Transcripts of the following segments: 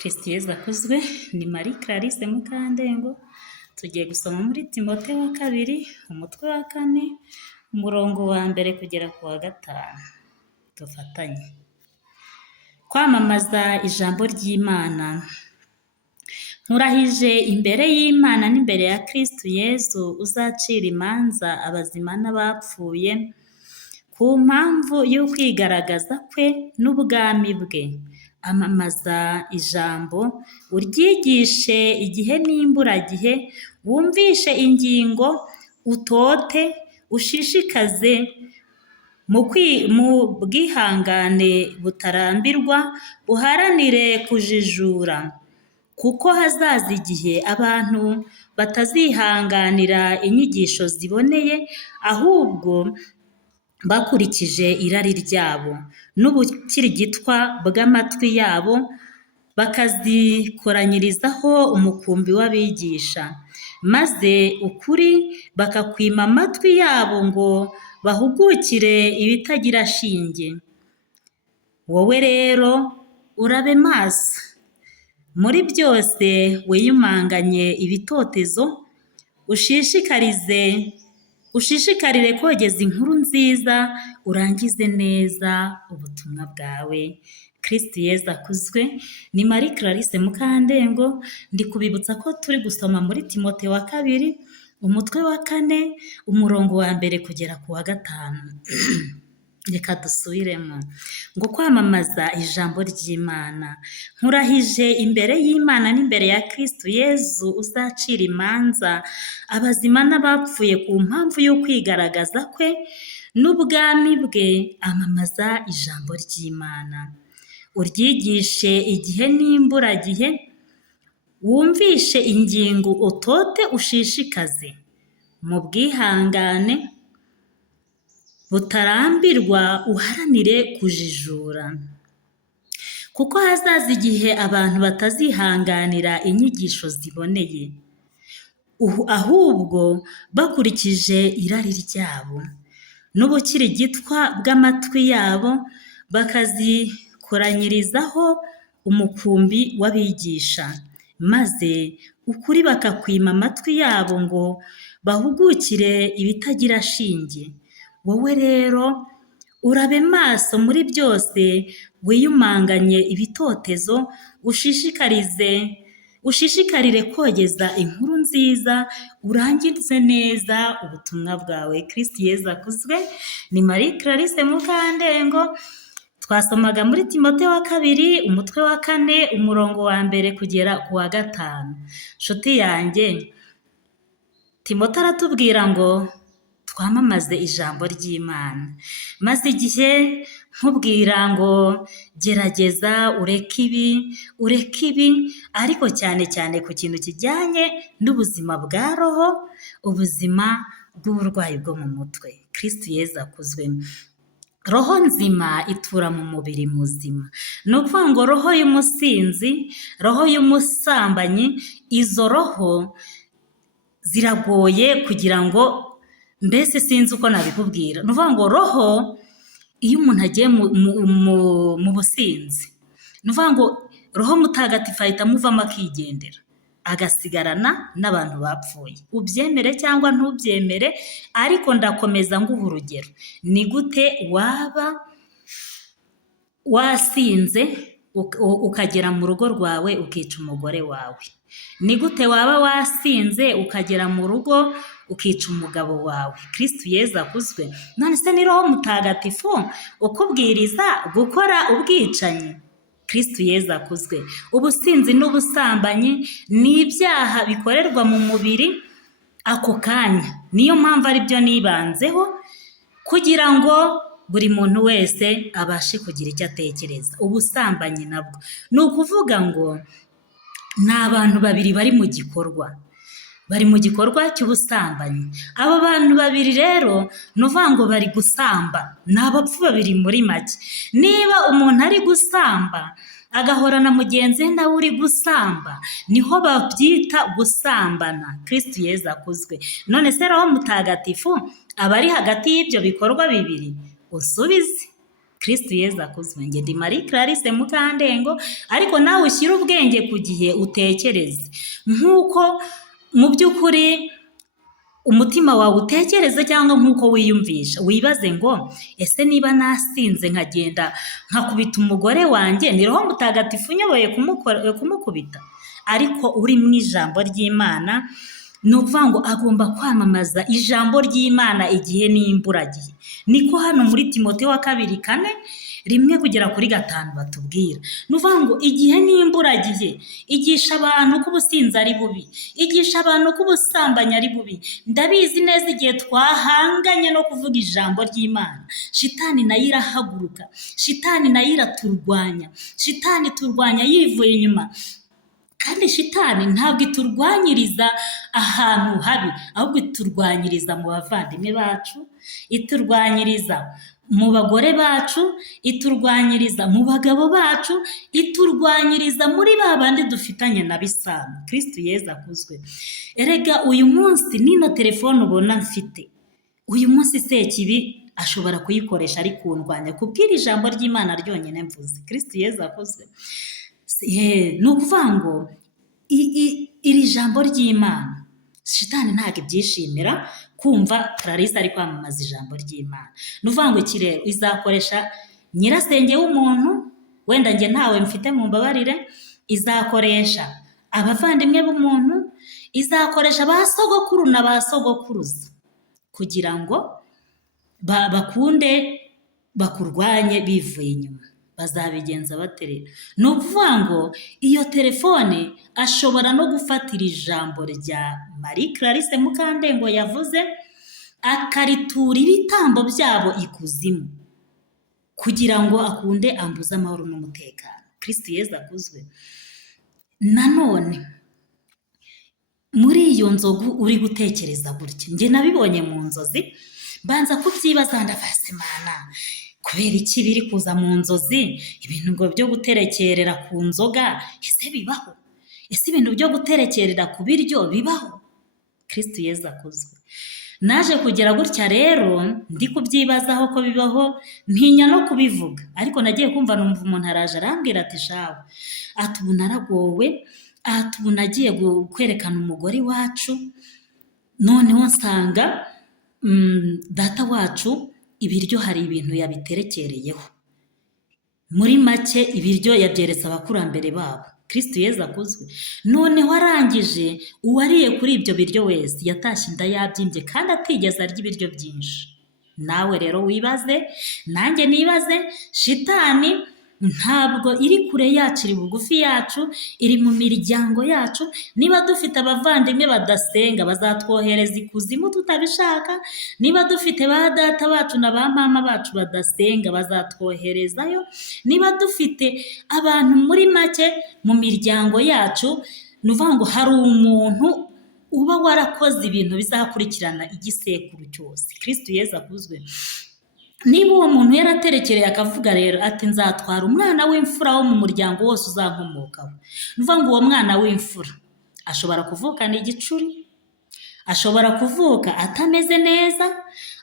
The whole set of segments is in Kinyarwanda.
Kristo Yezu akuzwe, ni Marie Clarisse Mukandengo, tugiye gusoma muri Timote wa kabiri, umutwe wa 4, umurongo wa 1 kugera ku wa 5. Dufatanye. Kwamamaza ijambo ry'Imana. Nkurahije imbere y'Imana n'imbere ya Kristo Yezu uzacira imanza abazima n'abapfuye, ku mpamvu y'ukwigaragaza kwe n'ubwami bwe. Amamaza ijambo, uryigishe igihe n'imburagihe, wumvishe ingingo, utote, ushishikaze mu bwihangane butarambirwa, uharanire kujijura. Kuko hazaza igihe abantu batazihanganira inyigisho ziboneye, ahubwo bakurikije irari ryabo n'ubukirigitwa bw'amatwi yabo, bakazikoranyirizaho umukumbi w'abigisha, maze ukuri bakakwima amatwi yabo ngo bahugukire ibitagira shinge. Wowe rero urabe maso muri byose, wiyumanganye ibitotezo, ushishikarire kogeza inkuru nziza, urangize neza ubutumwa bwawe. Kristo Yezu akuzwe, ni Marie Clarisse Mukandengo, ndi kubibutsa ko turi gusoma muri Timote wa kabiri, umutwe wa 4, umurongo wa 1 kugera ku wa 5. Reka dusubiremo. Ngo kwamamaza ijambo ry'Imana. Nkurahije imbere y'Imana n'imbere ya Kristo Yezu uzacira imanza abazima n'abapfuye ku mpamvu y'ukwigaragaza kwe n'ubwami bwe. Amamaza ijambo ry'Imana. Uryigishe igihe n'imburagihe, wumvishe ingingo, utote, ushishikaze mu bwihangane butarambirwa, uharanire kujijura. Kuko hazaza igihe abantu batazihanganira inyigisho ziboneye, ahubwo bakurikije irari ryabo n'ubukirigitwa bw'amatwi yabo, bakazikoranyirizaho umukumbi w'abigisha, maze ukuri bakakwima amatwi yabo ngo bahugukire ibitagira shinge. Wowe rero urabe maso muri byose, wiyumanganye ibitotezo, ushishikarire kogeza inkuru nziza, urangize neza ubutumwa bwawe. Kristo Yezu akuzwe, ni Marie Clarisse Mukandengo. Twasomaga muri Timote wa kabiri, umutwe wa 4, umurongo wa 1 kugera ku wa 5. Nshuti yanjye, Timote aratubwira ngo twamamaze ijambo ry'Imana. Maze igihe nkubwira ngo gerageza ureke ibi, ariko cyane cyane ku kintu kijyanye n'ubuzima bwa roho, ubuzima bw'uburwayi bwo mu mutwe. Kristo Yezu akuzwe. Roho nzima itura mu mubiri muzima. Ni ukuvuga ngo roho y'umusinzi, roho y'umusambanyi, izo roho ziragoye kugira ngo, mbese sinzi uko nabikubwira. Ni ukuvuga ngo roho, iyo umuntu agiye mu businzi, ni ukuvuga ngo roho mutagatifu ahita amuvamo akigendera, agasigarana n'abantu bapfuye. Ubyemere cyangwa ntubyemere, ariko ndakomeza nguha urugero. Ni gute waba wasinze ukagera mu rugo rwawe ukica umugore wawe? Ni gute waba wasinze ukagera mu rugo ukica umugabo wawe? Kristo Yezu akuzwe. None se ni roho mutagatifu ukubwiriza gukora ubwicanyi? Kristo Yezu akuzwe. Ubusinzi n'ubusambanyi ni ibyaha bikorerwa mu mubiri ako kanya. Niyo mpamvu ari byo nibanzeho, kugira ngo buri muntu wese abashe kugira icyo atekereza. Ubusambanyi nabwo ni ukuvuga ngo ni abantu babiri bari mu gikorwa cy'ubusambanyi. Abo bantu babiri rero ni ukuvuga ngo bari gusamba, ni abapfu babiri muri make. Niba umuntu ari gusamba agahora na mugenzi we nawe uri gusamba, niho babyita gusambana. Kristo Yezu akuzwe. None se roho mutagatifu aba ari hagati y'ibyo bikorwa bibiri? Usubize. Kristo Yezu akuzwe. Njye ndi Marie Clarisse Mukandengo, ariko nawe ushyire ubwenge ku gihe utekereze, nk'uko mu by'ukuri umutima wawe utekereza cyangwa nk'uko wiyumvisha. Wibaze ngo ese niba nasinze nkagenda nkakubita umugore wanjye, ni Roho Mutagatifu unyoboye kumukubita? Ariko uri mu ijambo ry'Imana, ni ukuvuga ngo agomba kwamamaza ijambo ry'Imana igihe n'imburagihe. Niko hano muri Timoteyo wa 2:1-5 batubwira. Ni ukuvuga ngo igihe n'imburagihe, igisha abantu ko ubusinzi ari bubi, igisha abantu ko ubusambanyi ari bubi. Ndabizi neza igihe twahanganye no kuvuga ijambo ry'Imana, shitani nayo irahaguruka, shitani nayo iraturwanya, shitani iturwanya yivuye inyuma. Kandi shitani ntabwo iturwanyiriza ahantu habi, ahubwo iturwanyiriza mu bavandimwe bacu, iturwanyiriza mu bagore bacu, iturwanyiriza mu bagabo bacu, iturwanyiriza muri ba bandi dufitanye na bisano. Kristo Yezu akuzwe. Erega uyu munsi nino telefone ubona mfite, uyu munsi Sekibi ashobora kuyikoresha ari kundwanya kubwira ijambo ry'Imana ryonyine mvuze. Kristo Yezu akuzwe. Ni ukuvuga ngo iri jambo ry'Imana shitani ntabwo ibyishimira kumva Clarisse ari kwamamaza ijambo ry'Imana. Ni ukuvuga ngo iki rero izakoresha nyirasenge w'umuntu, wenda njye ntawe mfite mu mbabarire, izakoresha abavandimwe b'umuntu, izakoresha ba sogokuru na ba sogokuruza kugira ngo bakunde bakurwanye bivuye inyuma. Bazabigenza baterera. Ni ukuvuga ngo iyo telefone ashobora no gufatira ijambo rya Marie Clarisse Mukandengo yavuze, akaritura ibitambo byabo ikuzimu kugira ngo akunde ambuze amahoro n'umutekano. Kristo Yezu akuzwe. Nanone muri iyo nzogu uri gutekereza gutya, njye nabibonye mu nzozi, banza kubyibaza ndabaza Imana, kubera iki biri kuza mu nzozi ibintu ngo byo guterekerera ku nzoga? Ese bibaho? Ese ibintu byo guterekerera ku biryo bibaho? Kristo Yezu akuzwe. Naje kugera gutya rero ndi kubyibazaho ko bibaho, ntinya no kubivuga, ariko nagiye kumva numva umuntu araje arambwira ati shawe, ati ubu naragowe, ati ubu nagiye kwerekana umugore wacu, noneho nsanga data wacu ibiryo hari ibintu yabiterekereyeho. Muri make ibiryo yabyeretse abakurambere babo. Kristo Yezu akuzwe. Noneho arangije uwariye kuri ibyo biryo wese yatashye inda yabyimbye kandi atigeze arya ibiryo byinshi. Nawe rero wibaze, nanjye nibaze, shitani ntabwo iri kure yacu, iri bugufi yacu, iri mu miryango yacu. Niba dufite abavandimwe badasenga bazatwohereza ikuzimu tutabishaka, niba dufite ba data bacu na ba mama bacu badasenga bazatwoherezayo, niba dufite abantu muri make mu miryango yacu, ni ukuvuga ngo hari umuntu uba warakoze ibintu bizakurikirana igisekuru cyose. Kristo Yezu akuzwe. Niba uwo muntu yaraterekereye akavuga rero ati nzatwara umwana w'imfura wo mu muryango wose uzankomokaho, ni ukuvuga ngo uwo mwana w'imfura ashobora kuvukana igicuri, ashobora kuvuka atameze neza,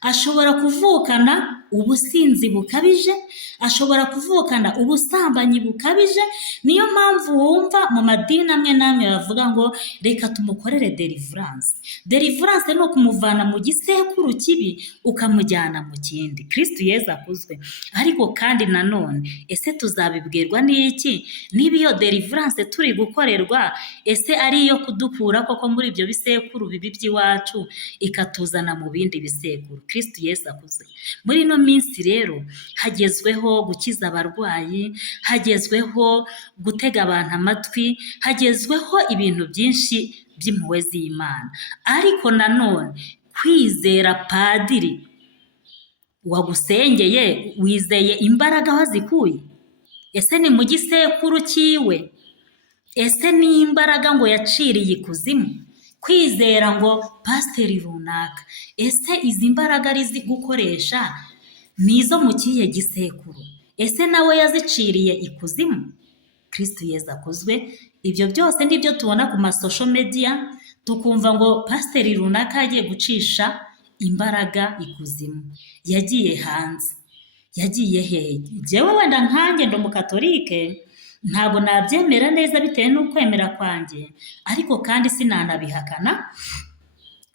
ashobora kuvukana ubusinzi bukabije, ashobora kuvukana ubusambanyi bukabije. Niyo mpamvu wumva mu madini amwe n'amwe bavuga ngo reka tumukorere deliverance. Deliverance ni ukumuvana mu gisekuru kibi ukamujyana mu kindi. Kristo Yezu akuzwe. Ariko kandi nanone ese tuzabibwirwa n'iki niba iyo deliverance turi gukorerwa ese ari iyo kudukura koko muri ibyo bisekuru bibi by'iwacu ikatuzana mu bindi bisekuru? Kristo Yezu akuzwe. Muri ino minsi rero hagezweho gukiza abarwayi, hagezweho gutega abantu amatwi, hagezweho ibintu byinshi by'impuhwe z'Imana. Ariko nanone kwizera padiri wagusengeye, wizeye imbaraga aho zikuye? Ese ni mu gisekuru cyiwe? Ese ni imbaraga ngo yaciriye ikuzimu? Kwizera ngo pasiteri runaka, ese izi mbaraga ari gukoresha ni izo mu kihe gisekuru? Ese nawe yaziciriye ikuzimu? Kristo Yezu akuzwe. Ibyo byose nibyo tubona ku masosho media, tukumva ngo pasiteri runaka yagiye gucisha imbaraga ikuzimu, yagiye hanze. yagiye hehe? Jyewe wenda nkanjye ndi umukatolike, ntabwo nabyemera neza bitewe n'ukwemera kwanjye, ariko kandi sinanabihakana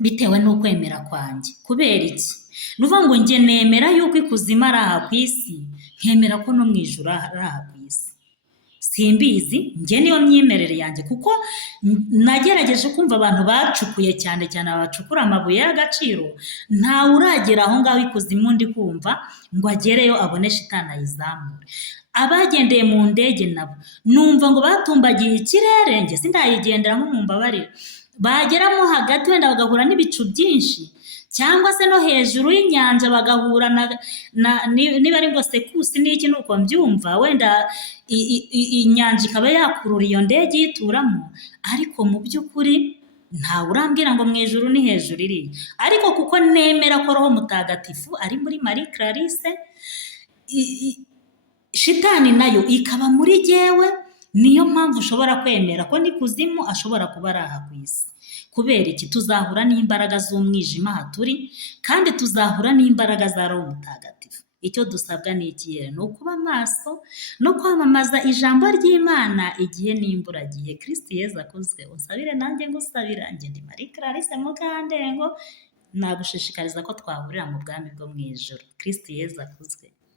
bitewe n'ukwemera kwanjye. Kubera iki? Ni ukuvuga ngo njye nemera yuko ikuzimu ari aha ku isi, nkemera ko no mu ijuru ari aha ku isi. Simbizi, njye niyo myemerere yanjye, kuko nagerageje kumva abantu bacukuye cyane cyane abacukura amabuye y'agaciro, ntawe uragera aho ngaho ikuzimu ndi kumva ngo agereyo abone shitani ayizamure. Abagendeye mu ndege nabo numva ngo batumbagiye ikirere, njye sindayigenderamo mu mbabarire, bageramo hagati wenda bagahura n'ibicu byinshi, cyangwa se no hejuru y'inyanja bagahura niba ari ngo sekusi n'iki nuko mbyumva, wenda inyanja ikaba yakurura iyo ndege yituramo, ariko mu by'ukuri ntawe urambwira ngo mu ijuru ni hejuru iriya. Ariko kuko nemera ko roho mutagatifu ari muri Marie Clarisse, shitani nayo ikaba muri jyewe, niyo mpamvu ushobora kwemera ko n'ikuzimu ashobora kuba ari aha ku isi. Kubera iki? Tuzahura n'imbaraga z'umwijima aha turi, kandi tuzahura n'imbaraga za roho mutagatifu. Icyo dusabwa ni iki? Ni ukuba maso no kwamamaza ijambo ry'Imana igihe n'imburagihe. Kristo Yezu akuzwe. Unsabire nanjye ngusabira. Njye ndi Marie Clarisse Mukandengo, nagushishikariza ko twahurira mu bwami bwo mu ijuru. Kristo Yezu akuzwe.